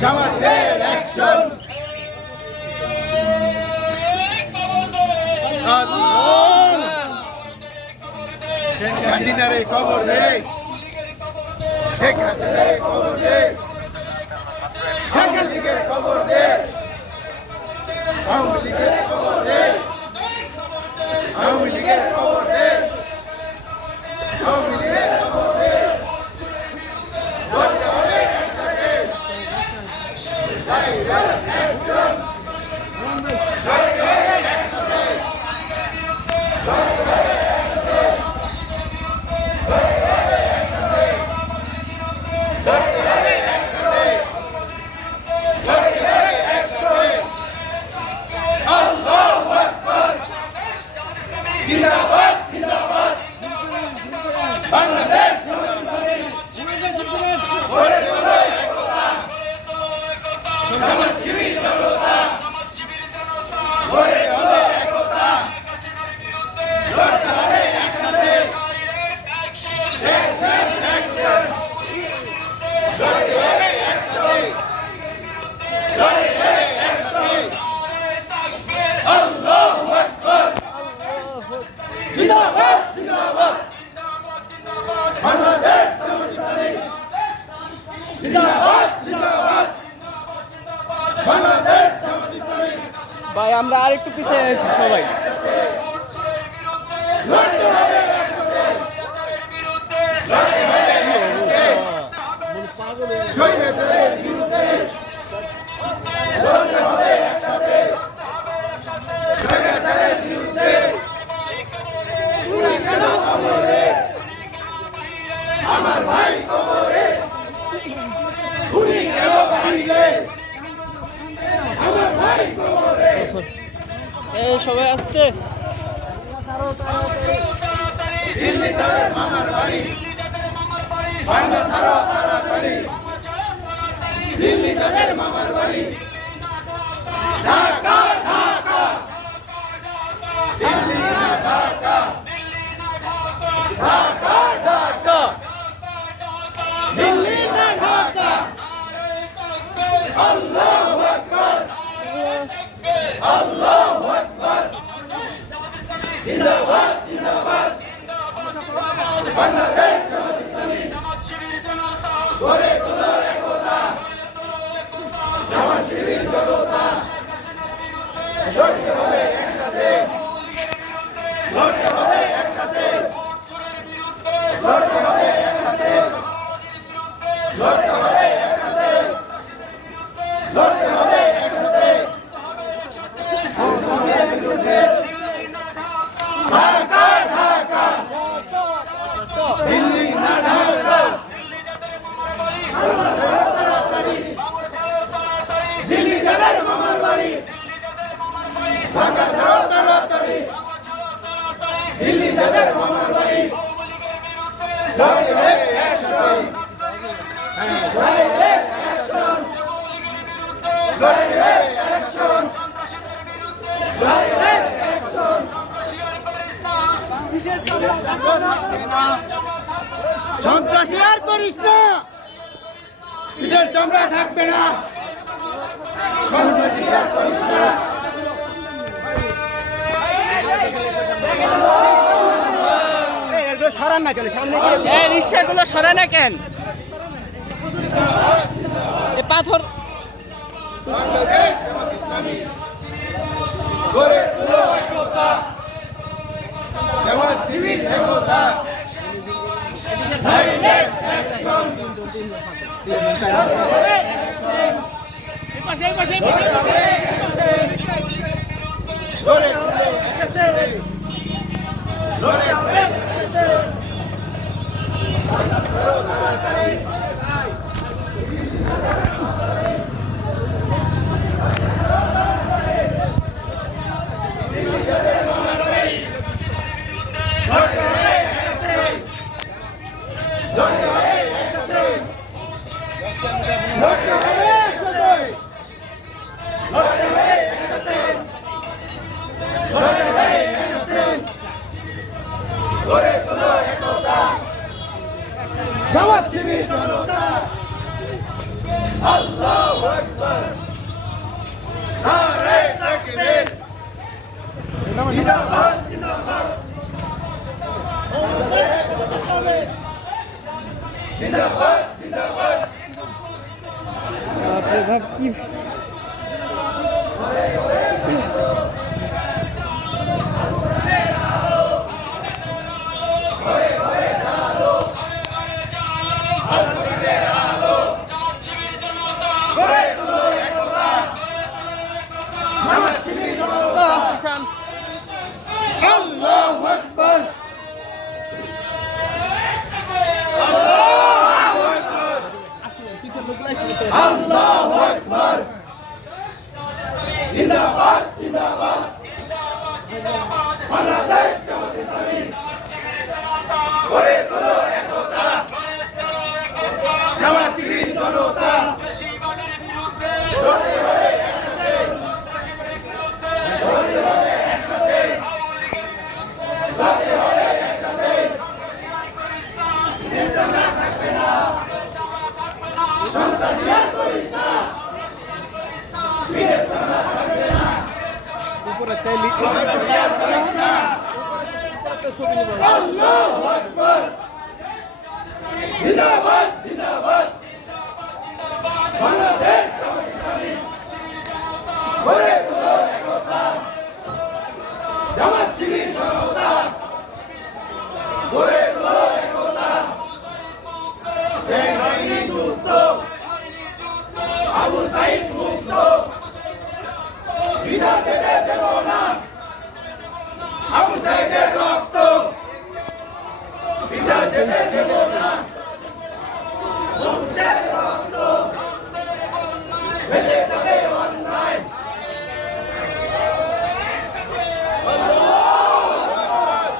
জামাতের অ্যাকশন শেখ হাসিনারে খবর দে শেখ হাসিনারে খবর দে শেখ হাসিনারে খবর দে আওয়ামী লীগের খবর দে আওয়ামী লীগের খবর দে আওয়ামী লীগের খবর দে ধরতে হবে একসাথে অ্যাকশন ধরতে হবে একসাথে জিন্দাবাদ জিন্দাবাদ বাংলাদেশ গড়ে তোলো একতা সমাজসেবী জনতা গড়ে তোলো একতা লড়তে হবে একসাথে অ্যাকশন অ্যাকশন লড়তে হবে একসাথে লড়তে হবে একসাথে আল্লাহু আকবার জিন্দাবাদ জিন্দাবাদ বাংলাদেশ জামাত ইসলামী জিন্দাবাদ জিন্দাবাদ বাংলাদেশ জামাত ইসলামী ভাই আমরা আরেকটু পিছিয়ে আসি সবাই লড়তে হবে একসাথে লড়তে হবে একসাথে স্বৈরাচারের বিরুদ্ধে লড়তে হবে একসাথে স্বৈরাচারের বিরুদ্ধে কেন কবরে আমার ভাই কবরে উনি কেন ভাঙিলে আমার ভাই কবরে এই সবাই আসতে দিল্লি তাদের মামার বাড়ি বাংলা ছাড়ো তাড়াতাড়ি দিল্লি তাদের মামার বাড়ি ঢাকা ঢাকা দিল্লি না ঢাকা ঢাকা ঢাকা দিল্লি না ঢাকা আল্লাহু আকবার আল্লাহু আকবার জিন্দাবাদ জিন্দাবাদ বাংলাদেশ জামাত ইসলামী গড়ে তোলো একতা সমাজসেবী জনতা লড়তে হবে একসাথে লড়তে হবে একসাথে লড়তে হবে একসাথে লড়তে হবে একসাথে লড়তে হবে একসাথে সন্ত্রাসের বিরুদ্ধে ঢাকা ঢাকা দিল্লি না ঢাকা তাড়াতাড়ি দিল্লি যাদের মামার বাড়ি ঢাকা ছাড়ো তাড়াতাড়ি দিল্লি যাদের মামার বাড়ি direct action direct action direct action direct action সন্ত্রাসী আর করিস না পিঠের চামড়া থাকবে না সন্ত্রাসী আর সরান না কেন সামনে গিয়ে এই রিক্সাগুলো সরায় না কেন? এ পাথর বাংলাদেশ জামাত ইসলামী গড়ে তুলো একতা, জামাত শিবির একতা, গড়ে তুলো একসাথে, লড়ে হবে একসাথে। জামাত শিবির জনতা, আল্লাহু আকবার, নারে তাকবীর, জিন্দাবাদ জিন্দাবাদ, জিন্দাবাদ জিন্দাবাদ। কি আল্লাহু আকবার, আল্লাহু আকবার, জিন্দাবাদ জিন্দাবাদ, বাংলাদেশ জামাত ইসলামী গড়ে তুলো একতা, জামাত শিবির জনতা, লড়তে হবে একসাথে, লড়তে হবে একসাথে, লড়তে হবে একসাথে, নির্যাতন থাকবে না, সন্ত্রাসী আর করিস না, নির্যাতন থাকবে না, সন্ত্রাসী আর করিস না। আল্লাহু আকবার, জিন্দাবাদ জিন্দাবাদ, বাংলাদেশ জামাত ইসলামী গড়ে তুলো একতা, জামাত শিবির জনতা, গড়ে তুলো একতা, শেষ হয়নি যুদ্ধ, আবু সাইদ মুক্ত, বিনা যেতে দেব না, আবু সাইদের রক্ত বিনা যেতে দেব না, মুক্তের রক্ত ভেসে যাবে অন্যায়। আল্লাহু আকবার,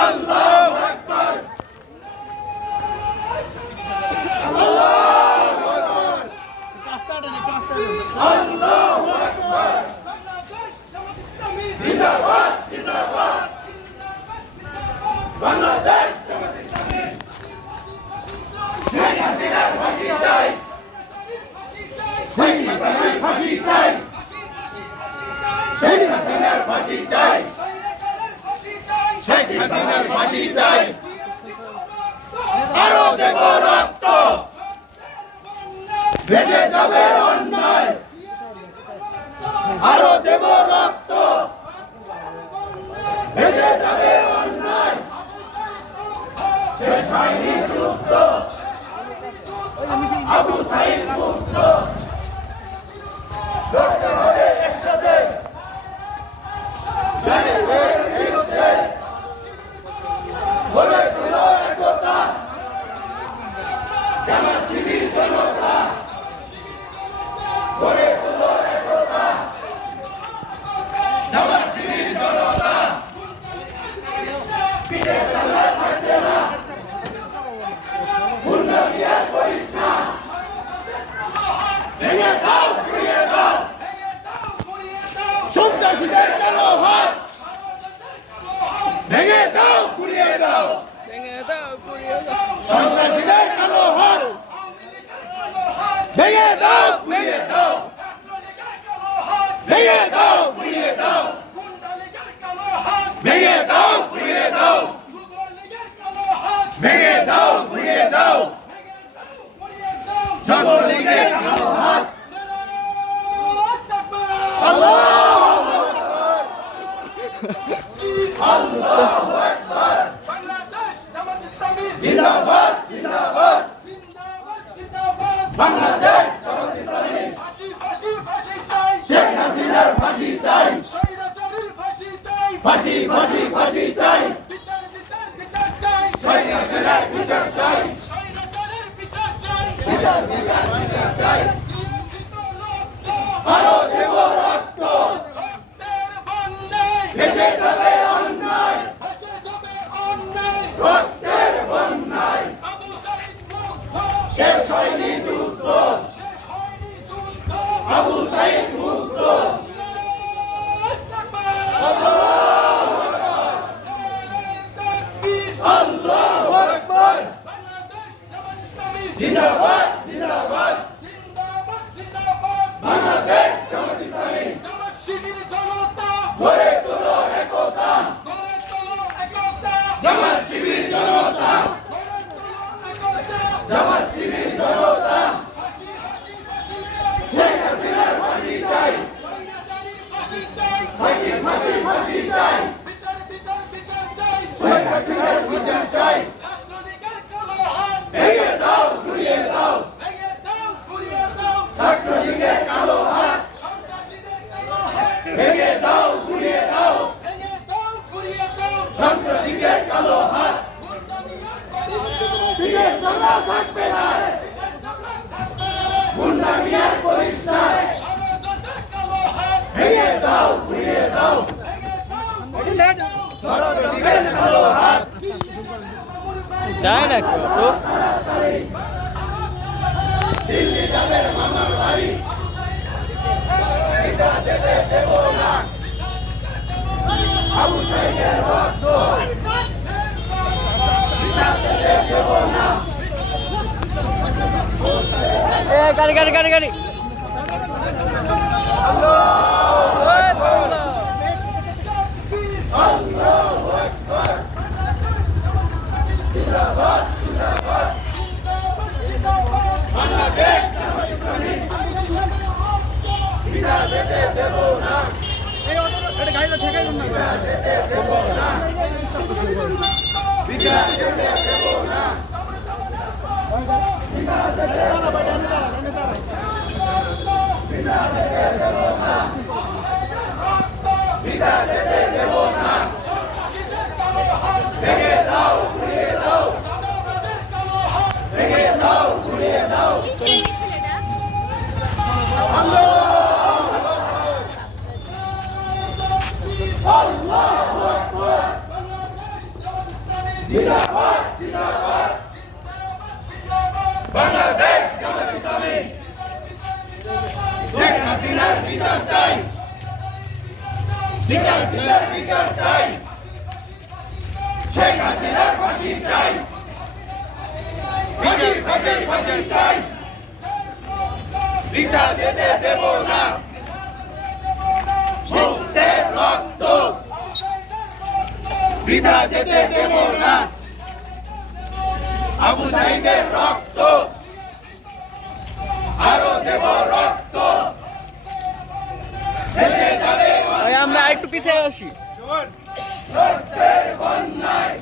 আল্লাহু আকবার, আল্লাহু আকবার, জিন্দাবাদ জিন্দাবাদ, বাংলাদেশ জামাত ইসলামী শেখ হাসিনার ফাঁসি চাই, শেখ হাসিনার ফাঁসি চাই, শেখ হাসিনার ফাঁসি চাই, শেখ হাসিনার ফাঁসি চাই, আরো দেব রক্ত ভেসে যাবে অন্যায়, আরো দেব রক্ত ভেসে যাবে অন্যায়, শেষ হয়নি যুদ্ধ, আবু সাইদ মুক্ত, লড়তে হবে একসাথে, জালিমের বিরুদ্ধে, গড়ে তুলো একতা, জামাত শিবির জনতা, গড়ে তুলো একতা, জামাত শিবির জনতা, পিঠে চালা থাকবে না, গুন্ডামি আর করিস না, ভেঙে দাও ঘুরিয়ে দাও সন্ত্রাসীদের কালো হাত, ভেঙে দাও ঘুরিয়ে দাও সন্ত্রাসীদের কালো হাত, ভেঙে দাও ঘুরিয়ে দাও, ভেঙে দাও ঘুরিয়ে দাও, ভেঙে দাও ঘুরিয়ে দাও, ভেঙে দাও ঘুরিয়ে দাও ছাত্রলীগের কালো হাত আল্লাহু আকবার জিন্দাবাদ জিন্দাবাদ বাংলাদেশ জামাত ইসলামী শেখ হাসিনার ফাঁসি চাই ফাঁসি ফাঁসি ফাঁসি চাই শেখ হাসিনার বিচার চাই বিচার বিচার বিচার চাই আরো দেব রক্ত ভেসে যাবে অন্যায় রক্তের বন্যায় শেষ হয়নি যুদ্ধ আবু সাইদ মুক্ত আল্লাহু আকবার জিন্দাবাদ জিন্দাবাদ বাংলাদেশ জামাত ইসলামী গড়ে তোলো একতা জামাত শিবির জনতা জামাত শিবির জনতা শেখ হাসিনার ফাঁসি চাই ফাঁসি ফাঁসি ফাঁসি চাই শেখ হাসিনার বিচার চাই ভেঙে দাও ঘুরিয়ে দাও ছাত্রলীগের কালো হাত ভেঙে দাও ঘুরিয়ে দাও ছাত্রলীগের কালো হাত থাকবে না গুন্ডামি আর করিস না ভেঙে দাও ঘুরিয়ে দাও ছাত্রলীগের কালো হাত যায় না কেউ দিল্লি যাদের মামার বাড়ি এটা যেতে দেব না আবু সাইদের রক্ত এটা যেতে দেব না গাড়ি গাড়ি গাড়ি গাড়ি আল্লাহু আকবার জিন্দাবাদ জিন্দাবাদ বাংলাদেশ জামাত ইসলামী এটা যেতে দেব না এটা যেতে দেব না এটা যেতে দেব না এটা যেতে দেব না ভেঙে দাও ঘুরিয়ে দাও ভেঙে দাও ঘুরিয়ে দাও আল্লাহু আকবার জিন্দাবাদ জিন্দাবাদ বাংলাদেশ জামাত ইসলামী শেখ হাসিনার বিচার চাই বিচার বিচার বিচার চাই শেখ হাসিনার ফাঁসি চাই ফাঁসি ফাঁসি ফাঁসি চাই বৃথা যেতে দেব না মুক্তের রক্ত বৃথা যেতে দেব না আবু সাইদের রক্ত আরো দেব রক্ত ভেসে যাবে আমরা একটু পিছিয়ে আসি রক্তের বন্যায়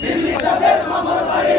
দিল্লি যাদের মামার বাড়ি